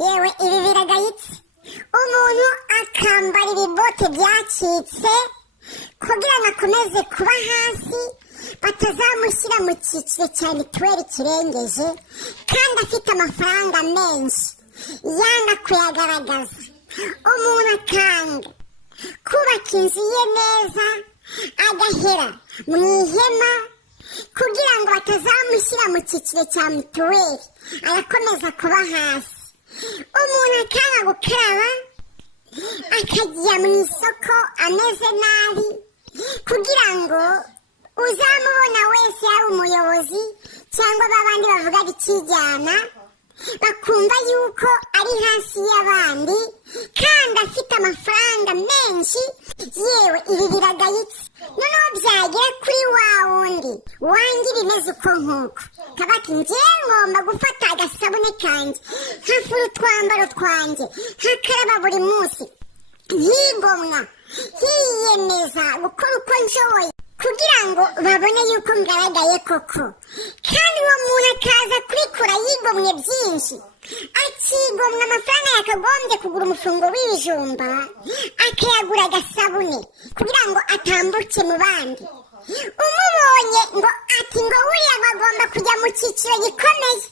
yewe ibi biragayitse, umuntu akambara ibibote byacitse kugira ngo akomeze kuba hasi batazamushyira mu cyiciro cya mituweli kirengeje kandi afite amafaranga menshi yanga kuyagaragaza. Umuntu akanga kubaka inzu ye neza agahera mu ihema kugira ngo batazamushyira mu cyiciro cya mituweli arakomeza kuba hasi. Umuntu akanga gukaraba akajya mu isoko ameze nabi kugira ngo uzamubona wese yaba umuyobozi cyangwa babandi bavuga ikijyana bakumva yuko ari hasi y'abandi kandi afite amafaranga menshi. Yewe ibi biragayitse, noneho byagera kuri wa wundi wanjye bimeze uko nk'uko kabati njyewe ngomba gufata agasabune kanjye nkafura utwambaro twanjye nkakaraba buri munsi nkigomwa nkiyemeza gukora uko nshoboye kugira ngo babone yuko ngaragaye koko, kandi uwo muntu akaza kurikora yigomwe byinshi, akigomwa amafaranga yakagombye kugura umufungo w'ibijumba akayagura agasabune kugira ngo atambuke mu bandi. Umubonye ngo ati ngo buriya bagomba kujya mu cyiciro gikomeye,